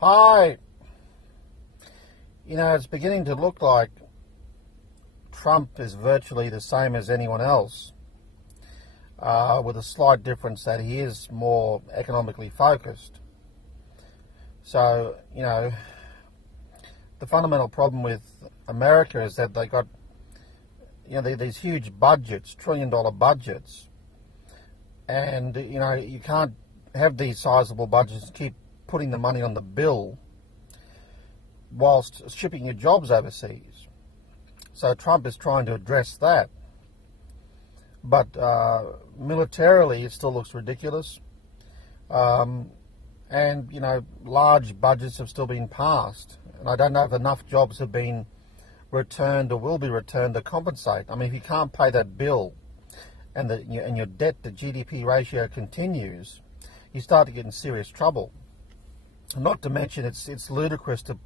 Hi. It's beginning to look like Trump is virtually the same as anyone else, with a slight difference that he is more economically focused. So, the fundamental problem with America is that they got, these huge budgets, trillion-dollar budgets, and, you can't have these sizable budgets and keep putting the money on the bill whilst shipping your jobs overseas. So Trump is trying to address that. But militarily, it still looks ridiculous. And, large budgets have still been passed. And I don't know if enough jobs have been returned or will be returned to compensate. I mean, if you can't pay that bill and your debt to GDP ratio continues, you start to get in serious trouble. Not to mention, it's ludicrous to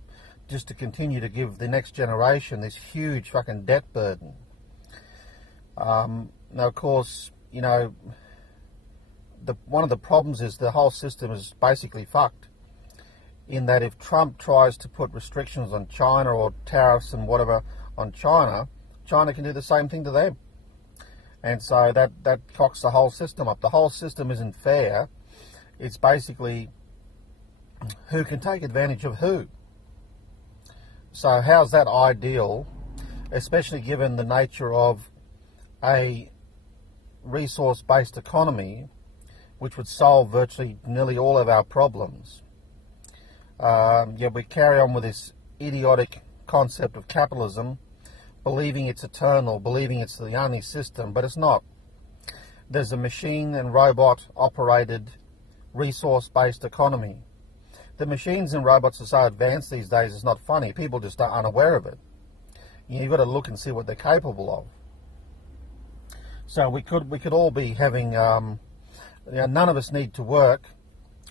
continue to give the next generation this huge fucking debt burden. Now, of course, one of the problems is the whole system is basically fucked. In that, if Trump tries to put restrictions on China or tariffs and whatever on China, China can do the same thing to them, and so that cocks the whole system up. The whole system isn't fair. It's basically who can take advantage of who. So how's that ideal, especially given the nature of a resource-based economy, which would solve virtually nearly all of our problems? We carry on with this idiotic concept of capitalism, believing it's eternal, believing it's the only system, but it's not. There's a machine and robot-operated resource-based economy. The machines and robots are so advanced these days, it's not funny. People just are unaware of it. You've got to look and see what they're capable of. So we could all be having, none of us need to work.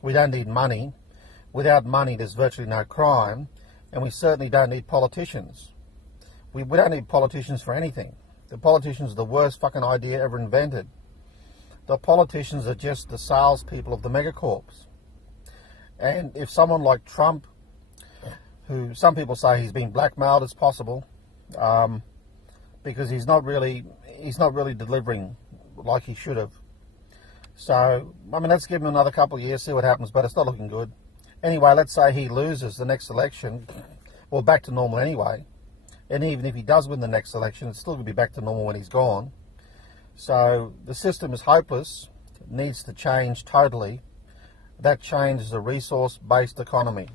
We don't need money. Without money, there's virtually no crime. And we certainly don't need politicians. We don't need politicians for anything. The politicians are the worst fucking idea ever invented. The politicians are just the salespeople of the megacorps. And if someone like Trump, who some people say he's been blackmailed, it's possible, because he's not really delivering like he should have. So, I mean, let's give him another couple of years, see what happens, but it's not looking good. Anyway, let's say he loses the next election, well, back to normal anyway. And even if he does win the next election, it's still going to be back to normal when he's gone. So the system is hopeless. It needs to change totally. That change is a resource-based economy.